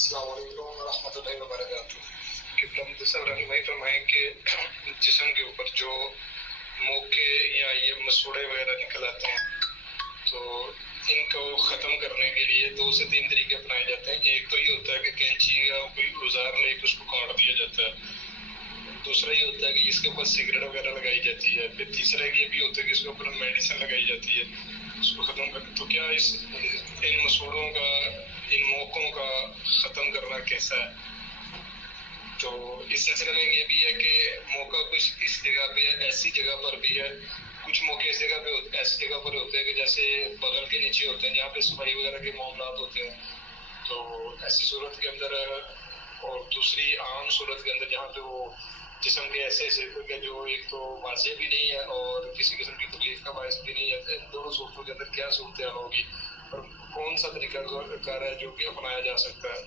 अस्सलाम वालेकुम रहमतुल्लाहि व बरकातुहू। क़िबला मुदस्सर रहनुमाई फरमाएं कि जिस्म के ऊपर जो मोके या ये मसूड़े वगैरह निकल आते हैं, तो इनको ख़त्म करने के लिए 2 से 3 तरीके अपनाए जाते हैं। एक तो ये होता है कि कैंची या कोई औजार लेके उसको काट दिया जाता है। दूसरा ये होता है कि इसके ऊपर सिगरेट वगैरह लगाई जाती है। फिर तीसरा ये भी होता है कि इसके ऊपर मेडिसिन लगाई जाती है उसको ख़त्म करने। तो क्या इन मसूड़ों का, इन मौकों का ख़त्म करना कैसा है? तो इस सिलसिले में ये भी है कि मौका कुछ इस जगह पे है, ऐसी जगह पर भी है। कुछ मौके इस जगह पे ऐसी जगह पर होते हैं कि जैसे बगल के नीचे होते हैं, जहाँ पे सफाई वगैरह के मामलात होते हैं। तो ऐसी सूरत के अंदर, और दूसरी आम सूरत के अंदर जहाँ पे वो जिस्म के ऐसे हिस्से के जो एक तो वाज़ेह भी नहीं है और किसी किस्म की तकलीफ का बायस भी नहीं है, इन दोनों सूरतों के अंदर क्या सूरत होगी और कौन सा तरीका कार है जो कि अपनाया जा सकता है?